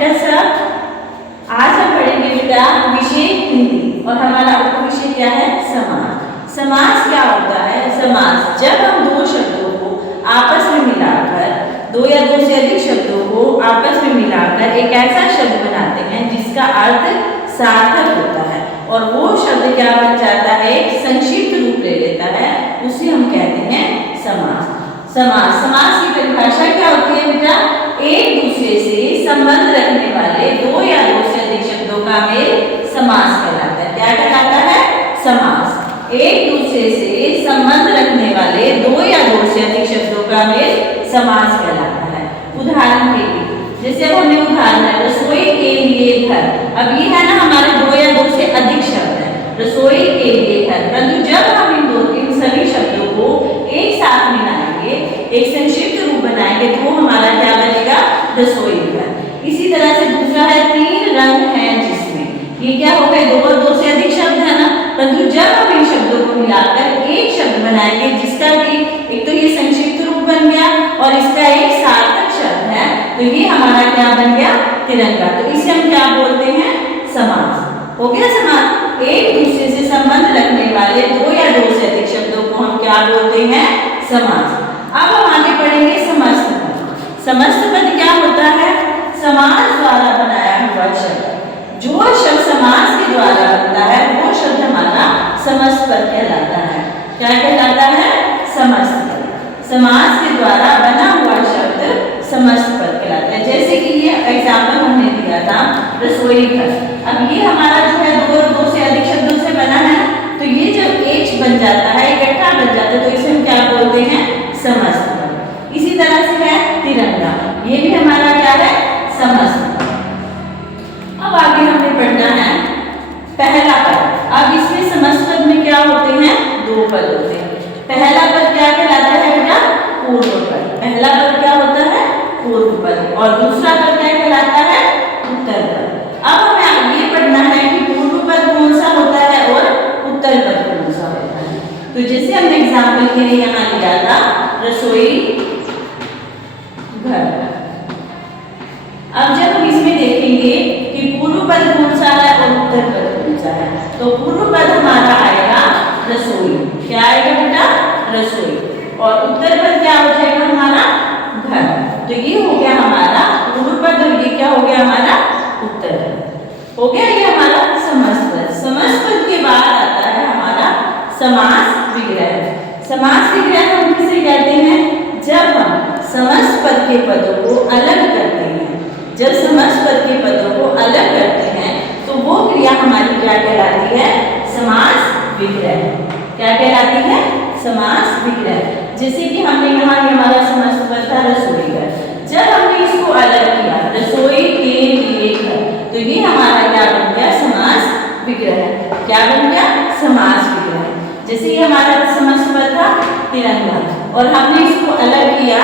बेटा सब। आज हम पढ़ेंगे बेटा विषय हिंदी और हमारा उपविषय क्या है? समास। समास क्या होता है? समास जब हम दो शब्दों को आपस में मिलाकर, दो या दो से अधिक शब्दों को आपस में मिलाकर एक ऐसा शब्द बनाते हैं जिसका अर्थ सार्थक होता है और वो शब्द क्या बन जाता है? एक संक्षिप्त रूप ले लेता है, उसे हम कहते हैं समास। समास की परिभाषा क्या होती है बेटा? एक दूसरे से संबंध रखने वाले दो या दो से अधिक शब्दों का मेल समास कहलाता है। क्या कहलाता है? समास। एक दूसरे से संबंध रखने वाले दो या दो से अधिक शब्दों का मेल समास कहलाता है। उदाहरण के लिए, जैसे हमने उदाहरण है रसोई के लिए घर। अब ये है ना हमारे दो या दो से अधिक शब्द है, रसोई के लिए घर। परंतु जब हम इन सभी शब्दों को एक साथ मिलाएंगे, एक संक्षिप्त रूप बनाएंगे, तो हमारा क्या बनेगा? रसोई घर। इसी तरह से दूसरा है तीन रंग हैं जिसमें, ये क्या हो गए? दो और दो से अधिक शब्द है ना, परंतु जब हम इन शब्दों को मिलाकर एक शब्द बनाएंगे जिसका कि एक तो ये संक्षिप्त रूप बन गया और इसका एक सार्थक शब्द है, तो ये हमारा क्या बन गया? तिरंगा। तो इसे हम क्या बोलते हैं? समास। हो गया समास। एक दूसरे से संबंध रखने वाले दो या दो से अधिक शब्दों को हम क्या बोलते हैं? समास। अब हम आगे पढ़ेंगे समस्त पद। समस्त पद क्या होता है? समास द्वारा बनाया हुआ शब्द। जो शब्द समास के द्वारा बनता है वो शब्द हमारा समस्त पद कहलाता है। क्या कहलाता है? समस्त पद। समास के द्वारा बना हुआ शब्द समस्त पद कहलाता है। जैसे कि ये एग्जाम्पल हमने दिया था रसोई घर। अब ये हमारा जो है दो और दो से अधिक शब्दों से बना है, तो ये जब एक बन जाता है, इकट्ठा बन जाता है, तो इसे हम क्या बोलते हैं? समस्त पद। इसी तरह से है तिरंगा, ये भी हमारा क्या है? समस्त पद। अब आगे हमें पढ़ना है पहला पद। अब इसमें समस्त पद में क्या होते हैं? दो पद होते हैं। पहला पद क्या कहलाता है बेटा? पूर्व पद। पहला पद क्या होता है? पूर्व पद। और दूसरा पद क्या कहलाता है? उत्तर पद। अब हमें ये पढ़ना है कि पूर्व पद कौन सा होता है और उत्तर पद कौन सा होता है। तो जैसे हमने एग्जाम्पल के लिए यहाँ लिया था रसोई घर। अब जब हम इसमें देखेंगे कि पूर्व पद कौन सा है और उत्तर पद कौन सा है, तो पूर्व पद हमारा आएगा रसोई। क्या आएगा बेटा? रसोई। और उत्तर पद क्या हो जाएगा हमारा? घर। तो ये हो गया हमारा पूर्व पद और ये क्या हो गया हमारा? उत्तर पद। हो गया ये हमारा समस्त पद। समस्त पद के बाद आता है हमारा समास विग्रह। समास विग्रह हम किसे कहते हैं? जब हम समस्त पद के पदों को अलग करते हैं, जब समस्त पद के पदों को अलग करते हैं तो वो क्रिया हमारी क्या कहलाती है? समास विग्रह। क्या कहलाती है? समास विग्रह। जैसे कि हमने यहाँ हमारा समस्त पद था रसोई घर। जब हमने इसको अलग किया रसोई के लिए घर, तो ये हमारा क्या बन गया? समास विग्रह। क्या बन गया? समास विग्रह। जैसे ये हमारा समस्त पद था तिरंगा और हमने इसको अलग किया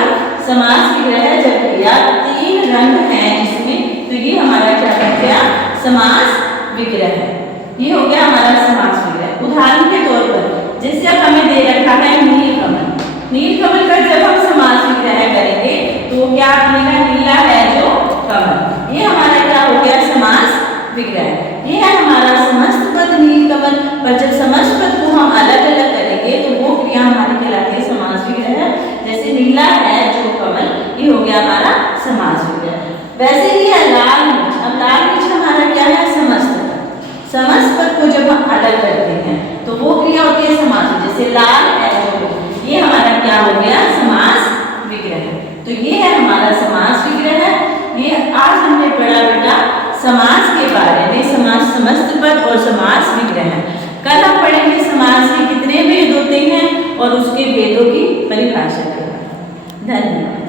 समास विग्रह जब किया तीन रंग हैं इसमें, तो ये हमारा क्या बन गया? समास विग्रह। ये हो गया हमारा समास विग्रह। उदाहरण के तौर पर जैसे अब हमें दे रखा है नीलकमल। नीलकमल का जब हम समास विग्रह करेंगे तो क्या बनेगा? नीला है जो कमल। ये हमारा क्या हो गया? समास विग्रह। ये है हमारा समस्त पद नीलकमल। पर जब समस्त पद को हम अलग अलग करेंगे तो वो क्रिया हमारी कहलाती है समास विग्रह। जैसे नीला है जो कमल, ये हो गया हमारा समास विग्रह। वैसे ही है लाल मिर्च। अब लाल मिर्च हमारा क्या है? समस्त पद। समस्त पद को जब हम अलग करते हैं तो वो क्रिया होती है समास। जैसे लाल है जो, ये हमारा क्या हो गया? समास विग्रह। तो ये है हमारा समास विग्रह। ये आज हमने पढ़ा बेटा समास के बारे में, समास समस्त पद और समास विग्रह। कल हम पढ़ेंगे समास के कितने भेद होते हैं और उसके भेदों की परिभाषा के बारे में। धन्यवाद।